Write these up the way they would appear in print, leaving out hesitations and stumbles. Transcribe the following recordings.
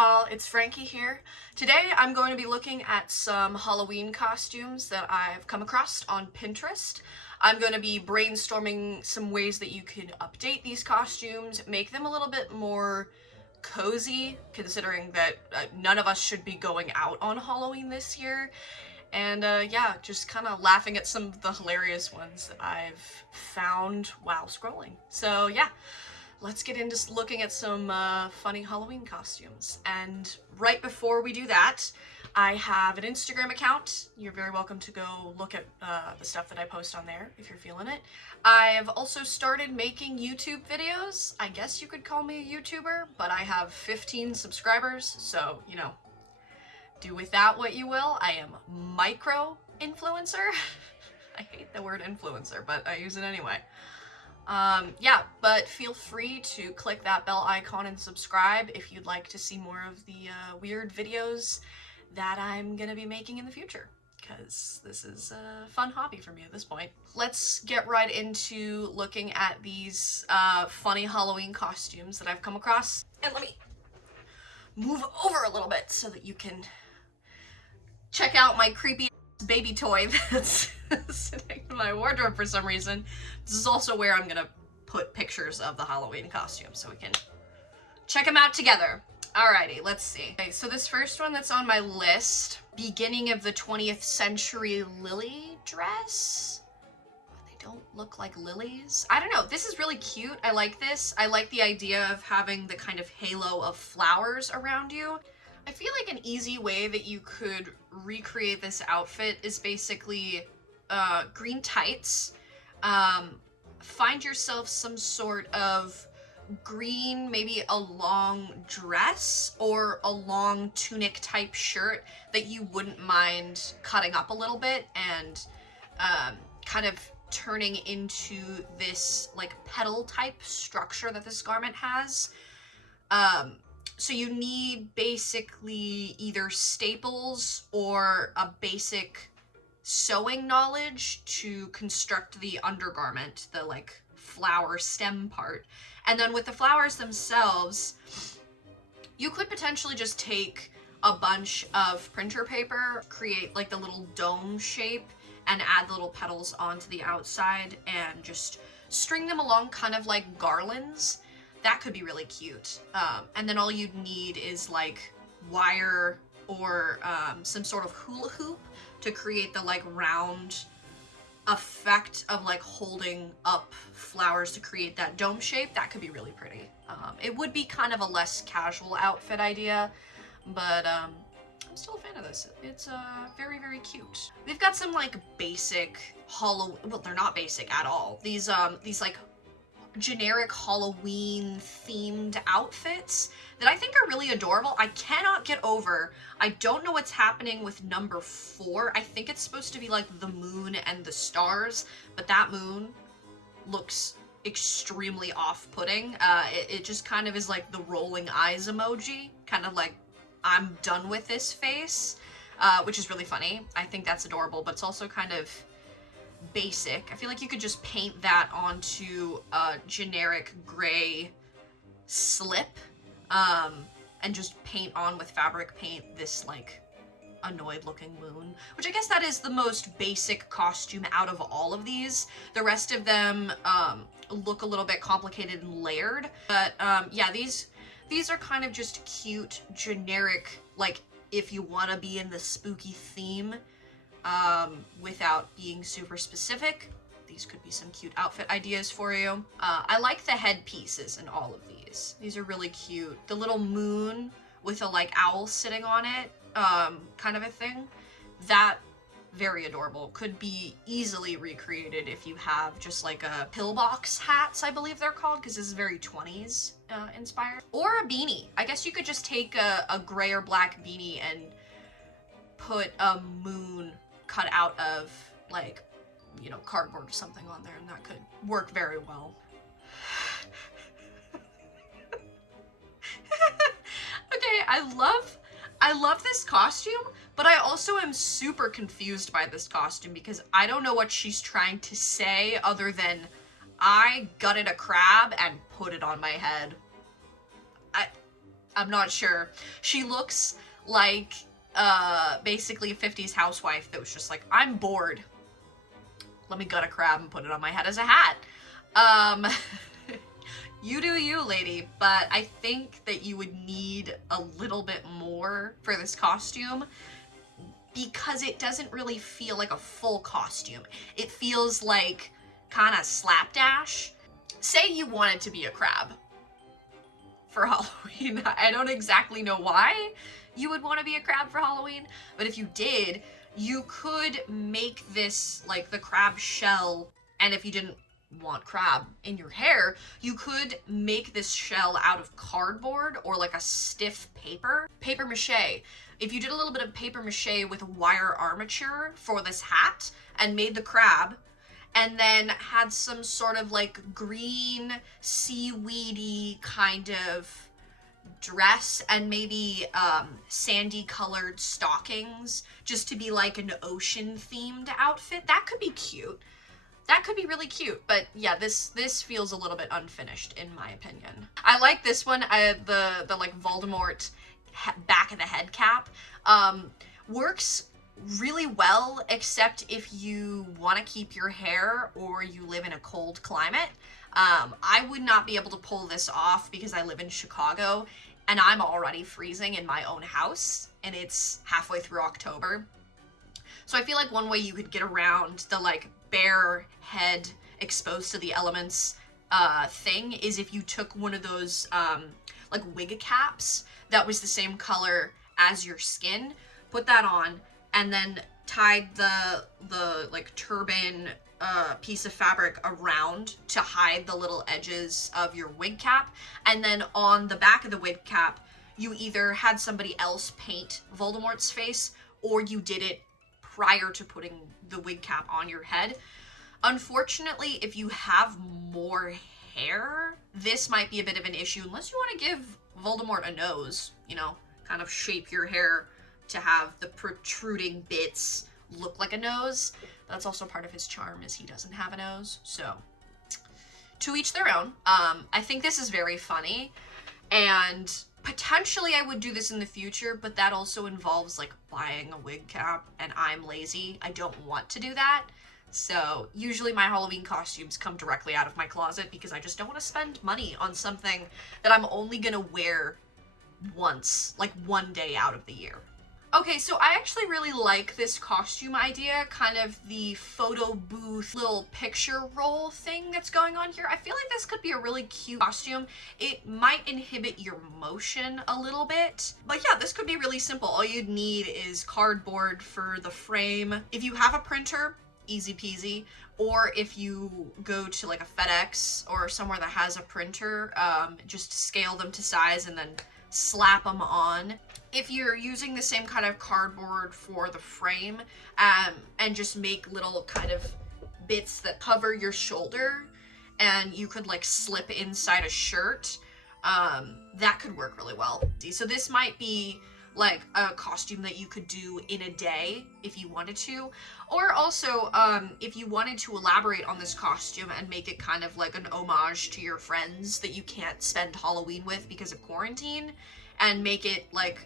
all, it's Frankie here. Today I'm going to be looking at some Halloween costumes that I've come across on Pinterest. I'm going to be brainstorming some ways that you can update these costumes, make them a little bit more cozy, considering that none of us should be going out on Halloween this year. And yeah, just kind of laughing at some of the hilarious ones that I've found while scrolling. So yeah, let's get into looking at some funny Halloween costumes. And right before we do that, I have an Instagram account. You're very welcome to go look at the stuff that I post on there if you're feeling it. I've also started making YouTube videos. I guess you could call me a YouTuber, but I have 15 subscribers, so, you know, do with that what you will. I am micro-influencer. I hate the word influencer, but I use it anyway. Yeah, but feel free to click that bell icon and subscribe if you'd like to see more of the weird videos that I'm gonna be making in the future, because this is a fun hobby for me at this point. Let's get right into looking at these funny Halloween costumes that I've come across. And let me move over a little bit so that you can check out my creepy baby toy that's sitting in my wardrobe for some reason. This is also where I'm gonna put pictures of the Halloween costumes so we can check them out together. Alrighty, let's see. Okay, so this first one that's on my list, beginning of the 20th century lily dress. They don't look like lilies. I don't know, this is really cute. I like this. I like the idea of having the kind of halo of flowers around you. I feel like an easy way that you could recreate this outfit is basically green tights. Find yourself some sort of green, maybe a long dress or a long tunic type shirt that you wouldn't mind cutting up a little bit and kind of turning into this like petal type structure that this garment has. So you need basically either staples or a basic sewing knowledge to construct the undergarment, the like flower stem part. And then with the flowers themselves, you could potentially just take a bunch of printer paper, create like the little dome shape, and add the little petals onto the outside and just string them along kind of like garlands. That could be really cute. And then all you'd need is like wire or some sort of hula hoop to create the like round effect of like holding up flowers to create that dome shape. That could be really pretty. It would be kind of a less casual outfit idea, but I'm still a fan of this. It's very, very cute. We've got some like basic Halloween, well, they're not basic at all. These like generic Halloween themed outfits that I think are really adorable. I cannot get over, I don't know what's happening with number 4. I think it's supposed to be like the moon and the stars, but that moon looks extremely off-putting. It just kind of is like the rolling eyes emoji, kind of like I'm done with this face, which is really funny. I think that's adorable, but it's also kind of basic. I feel like you could just paint that onto a generic gray slip, and just paint on with fabric paint this like annoyed looking moon, which I guess that is the most basic costume out of all of these. The rest of them look a little bit complicated and layered, but yeah, these are kind of just cute, generic, like if you want to be in the spooky theme without being super specific. These could be some cute outfit ideas for you. I like the headpieces in all of these. These are really cute. The little moon with a like owl sitting on it, kind of a thing. That, very adorable. Could be easily recreated if you have just like a pillbox hats, I believe they're called, because this is very 20s inspired. Or a beanie. I guess you could just take a gray or black beanie and put a moon cut out of like, you know, cardboard or something on there, and that could work very well. Okay, I love this costume, but I also am super confused by this costume because I don't know what she's trying to say other than I gutted a crab and put it on my head. I'm not sure. She looks like basically a 50s housewife that was just like, I'm bored. Let me gut a crab and put it on my head as a hat. You do you, lady, but I think that you would need a little bit more for this costume because it doesn't really feel like a full costume. It feels like kind of slapdash. Say you wanted to be a crab for Halloween. I don't exactly know why you would want to be a crab for Halloween, but if you did, you could make this like the crab shell, and if you didn't want crab in your hair, you could make this shell out of cardboard or like a stiff paper mache. If you did a little bit of paper mache with wire armature for this hat and made the crab, and then had some sort of like green seaweedy kind of dress and maybe sandy colored stockings just to be like an ocean themed outfit, that could be cute. That could be really cute, but yeah, this feels a little bit unfinished in my opinion. I like this one, the like Voldemort back of the head cap. Works really well, except if you want to keep your hair or you live in a cold climate. I would not be able to pull this off because I live in Chicago and I'm already freezing in my own house and it's halfway through October. So I feel like one way you could get around the like bare head exposed to the elements thing is if you took one of those like wig caps that was the same color as your skin, put that on, and then tied the like turban piece of fabric around to hide the little edges of your wig cap, and then on the back of the wig cap you either had somebody else paint Voldemort's face or you did it prior to putting the wig cap on your head. Unfortunately, if you have more hair, this might be a bit of an issue unless you want to give Voldemort a nose, you know, kind of shape your hair to have the protruding bits look like a nose. That's also part of his charm, is he doesn't have a nose. So, to each their own. I think this is very funny, and potentially I would do this in the future, but that also involves like buying a wig cap, and I'm lazy. I don't want to do that. So usually my Halloween costumes come directly out of my closet because I just don't want to spend money on something that I'm only gonna wear once, like one day out of the year. Okay, so I actually really like this costume idea, kind of the photo booth little picture roll thing that's going on here. I feel like this could be a really cute costume. It might inhibit your motion a little bit, but yeah, this could be really simple. All you'd need is cardboard for the frame. If you have a printer, easy peasy. Or if you go to like a FedEx or somewhere that has a printer, just scale them to size and then slap them on. If you're using the same kind of cardboard for the frame, and just make little kind of bits that cover your shoulder and you could like slip inside a shirt, that could work really well. So this might be like a costume that you could do in a day if you wanted to, or also if you wanted to elaborate on this costume and make it kind of like an homage to your friends that you can't spend Halloween with because of quarantine, and make it like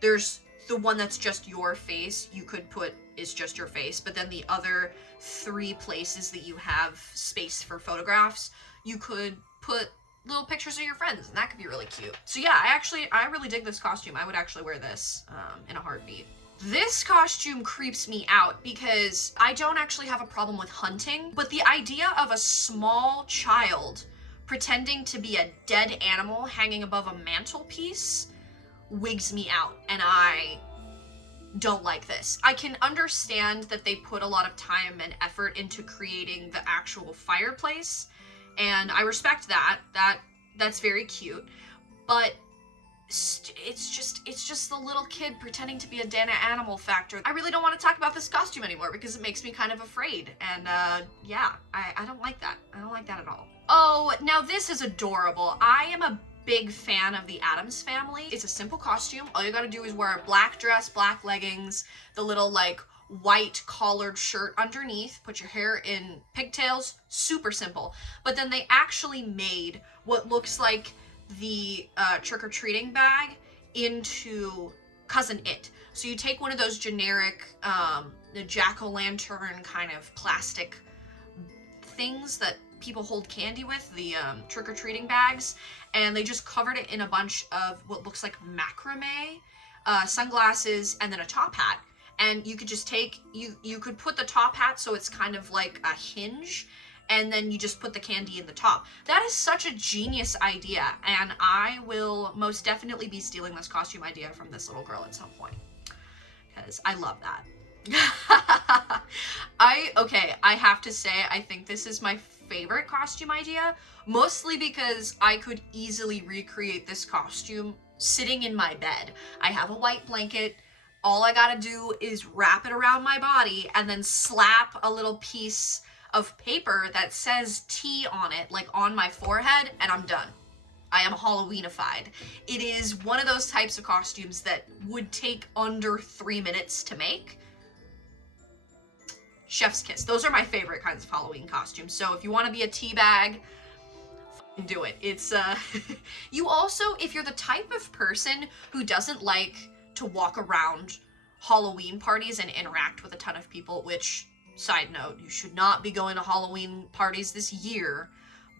there's the one that's just your face, you could put is just your face, but then the other 3 places that you have space for photographs, you could put little pictures of your friends, and that could be really cute. So yeah, I really dig this costume. I would actually wear this in a heartbeat. This costume creeps me out because I don't actually have a problem with hunting, but the idea of a small child pretending to be a dead animal hanging above a mantelpiece wigs me out, and I don't like this. I can understand that they put a lot of time and effort into creating the actual fireplace, and I respect that. That's very cute, but it's just the little kid pretending to be a dead animal factor. I really don't want to talk about this costume anymore because it makes me kind of afraid, and yeah, I don't like that. I don't like that at all. Oh, now this is adorable. I am a big fan of the Addams Family. It's a simple costume. All you gotta do is wear a black dress, black leggings, the little like white collared shirt underneath, put your hair in pigtails, super simple. But then they actually made what looks like the trick-or-treating bag into Cousin It. So you take one of those generic the jack-o'-lantern kind of plastic things that people hold candy with, the trick-or-treating bags, and they just covered it in a bunch of what looks like macrame, sunglasses, and then a top hat. And you could just take, you could put the top hat so it's kind of like a hinge, and then you just put the candy in the top. That is such a genius idea, and I will most definitely be stealing this costume idea from this little girl at some point, because I love that. I have to say, I think this is my favorite costume idea, mostly because I could easily recreate this costume sitting in my bed. I have a white blanket. All I gotta do is wrap it around my body and then slap a little piece of paper that says T on it, like on my forehead, and I'm done. I am Halloweenified. It is one of those types of costumes that would take under 3 minutes to make. Chef's kiss. Those are my favorite kinds of Halloween costumes. So if you want to be a tea bag, do it. It's you also, if you're the type of person who doesn't like to walk around Halloween parties and interact with a ton of people, which, side note, you should not be going to Halloween parties this year,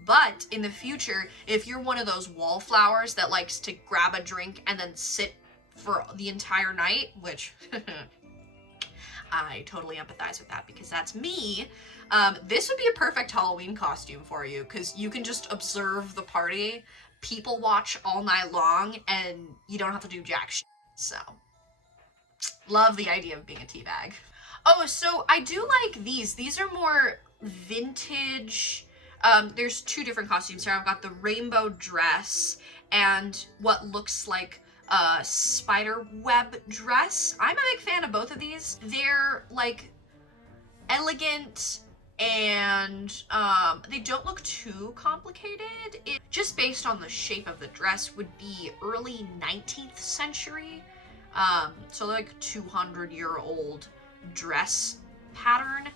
but in the future, if you're one of those wallflowers that likes to grab a drink and then sit for the entire night, which I totally empathize with that because that's me. This would be a perfect Halloween costume for you because you can just observe the party, people watch all night long, and you don't have to do jack shit. So, love the idea of being a teabag. Oh, so I do like these. These are more vintage. There's two different costumes here. I've got the rainbow dress and what looks like a spider web dress. I'm a big fan of both of these. They're like elegant and they don't look too complicated. It just based on the shape of the dress would be early 19th century. So like 200-year-old dress pattern.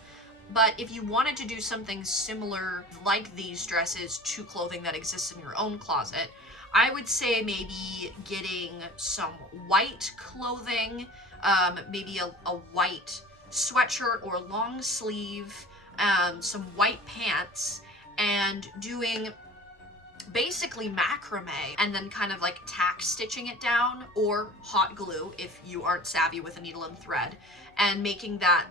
But if you wanted to do something similar like these dresses to clothing that exists in your own closet, I would say maybe getting some white clothing, maybe a white sweatshirt or long sleeve, some white pants, and doing basically macrame and then kind of like tack stitching it down, or hot glue if you aren't savvy with a needle and thread, and making that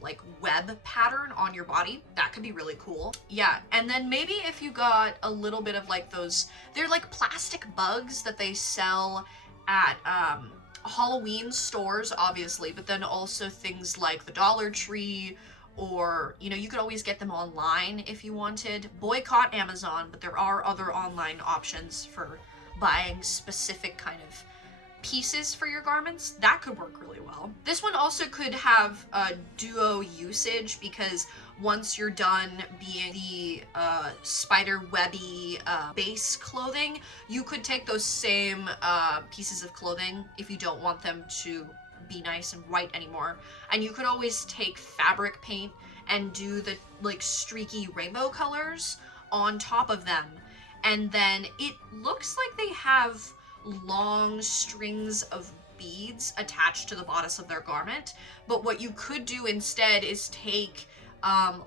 like web pattern on your body. That could be really cool. Yeah, and then maybe if you got a little bit of like those, they're like plastic bugs that they sell at Halloween stores, obviously, but then also things like the Dollar Tree, or, you know, you could always get them online if you wanted. Boycott Amazon, but there are other online options for buying specific kind of pieces for your garments. That could work really well. This one also could have a duo usage, because once you're done being the spider webby base clothing, you could take those same pieces of clothing if you don't want them to be nice and white anymore, and you could always take fabric paint and do the like streaky rainbow colors on top of them, and then it looks like they have long strings of beads attached to the bodice of their garment. But what you could do instead is take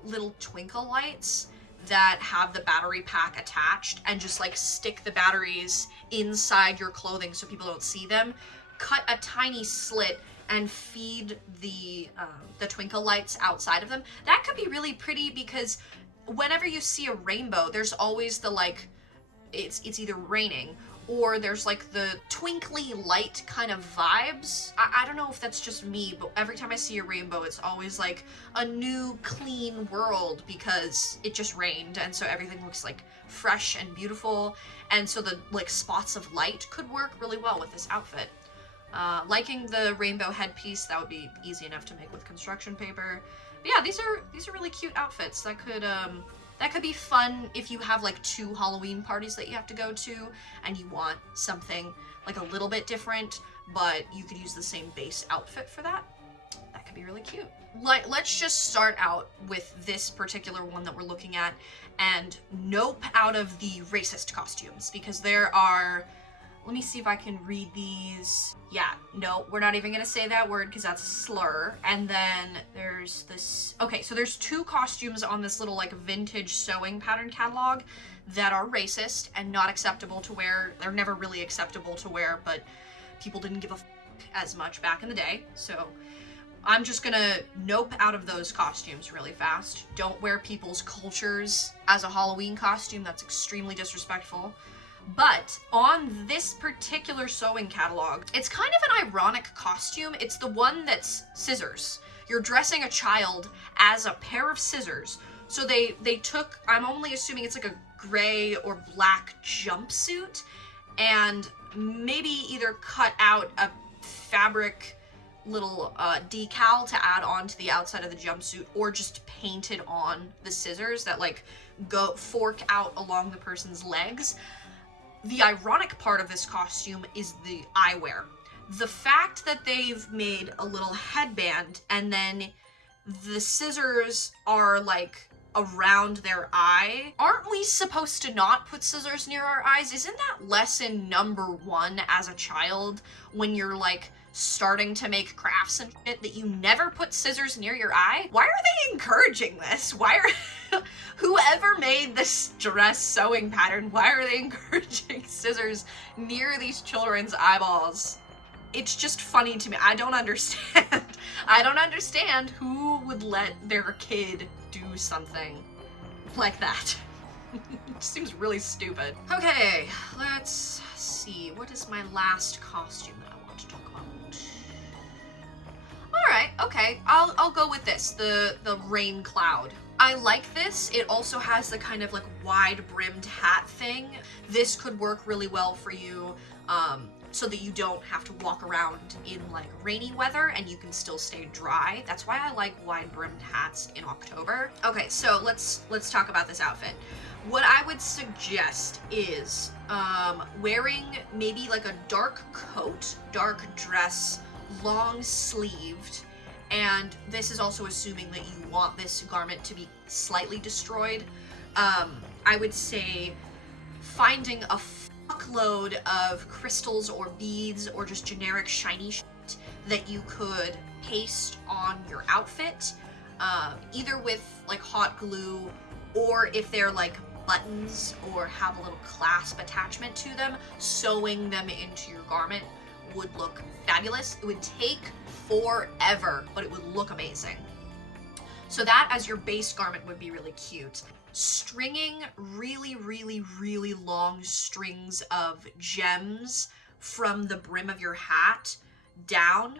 little twinkle lights that have the battery pack attached and just like stick the batteries inside your clothing so people don't see them. Cut a tiny slit and feed the twinkle lights outside of them. That could be really pretty, because whenever you see a rainbow, there's always the like, it's either raining or there's like the twinkly light kind of vibes. I don't know if that's just me, but every time I see a rainbow, it's always like a new clean world because it just rained, and so everything looks like fresh and beautiful. And so the like spots of light could work really well with this outfit. Liking the rainbow headpiece, that would be easy enough to make with construction paper. But yeah, these are really cute outfits that could be fun if you have like 2 Halloween parties that you have to go to and you want something like a little bit different, but you could use the same base outfit for that. That could be really cute. Like, let's just start out with this particular one that we're looking at and nope out of the racist costumes, because there are, let me see if I can read these. Yeah, no, we're not even gonna say that word because that's a slur. And then there's this, okay, so there's 2 costumes on this little like vintage sewing pattern catalog that are racist and not acceptable to wear. They're never really acceptable to wear, but people didn't give a as much back in the day. So I'm just gonna nope out of those costumes really fast. Don't wear people's cultures as a Halloween costume. That's extremely disrespectful. But on this particular sewing catalog, it's kind of an ironic costume. It's the one that's scissors. You're dressing a child as a pair of scissors. So they took, I'm only assuming it's like a gray or black jumpsuit, and maybe either cut out a fabric little decal to add on to the outside of the jumpsuit, or just painted on the scissors that like go fork out along the person's legs. The ironic part of this costume is the eyewear. The fact that they've made a little headband and then the scissors are like around their eye. Aren't we supposed to not put scissors near our eyes? Isn't that lesson number 1 as a child when you're like starting to make crafts and shit, that you never put scissors near your eye? Why are they encouraging this? Why are whoever made this dress sewing pattern, why are they encouraging scissors near these children's eyeballs? It's just funny to me. I don't understand. I don't understand who would let their kid do something like that. It seems really stupid. Okay, let's see. What is my last costume that I want to talk about? Alright, okay. I'll go with this. The rain cloud. I like this. It also has the kind of like wide brimmed hat thing. This could work really well for you. So that you don't have to walk around in like rainy weather and you can still stay dry. That's why I like wide brimmed hats in October. Okay, so let's talk about this outfit. What I would suggest is wearing maybe like a dark coat, dark dress, long sleeved, and this is also assuming that you want this garment to be slightly destroyed. I would say finding a fuckload of crystals or beads or just generic shiny shit that you could paste on your outfit, either with like hot glue, or if they're like buttons or have a little clasp attachment to them, sewing them into your garment would look fabulous. It would take forever, but it would look amazing. So that as your base garment would be really cute. Stringing really, really, really long strings of gems from the brim of your hat down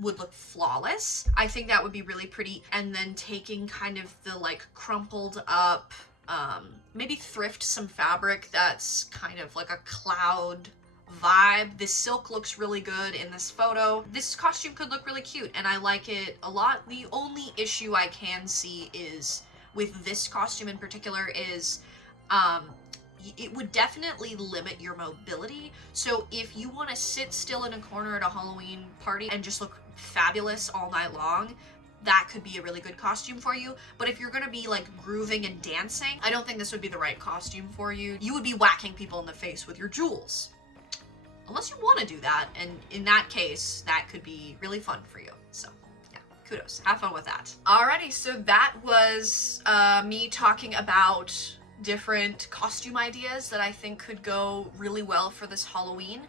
would look flawless. I think that would be really pretty. And then taking kind of the like crumpled up, maybe thrift some fabric that's kind of like a cloud vibe. This silk looks really good in this photo. This costume could look really cute and I like it a lot. The only issue I can see is with this costume in particular is it would definitely limit your mobility. So if you want to sit still in a corner at a Halloween party and just look fabulous all night long, that could be a really good costume for you. But if you're gonna be like grooving and dancing, I don't think this would be the right costume for you. You would be whacking people in the face with your jewels. Unless you want to do that, and in that case, that could be really fun for you. So yeah, kudos. Have fun with that. Alrighty, so that was me talking about different costume ideas that I think could go really well for this Halloween.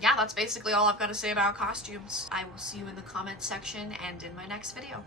Yeah, that's basically all I've got to say about costumes. I will see you in the comments section and in my next video.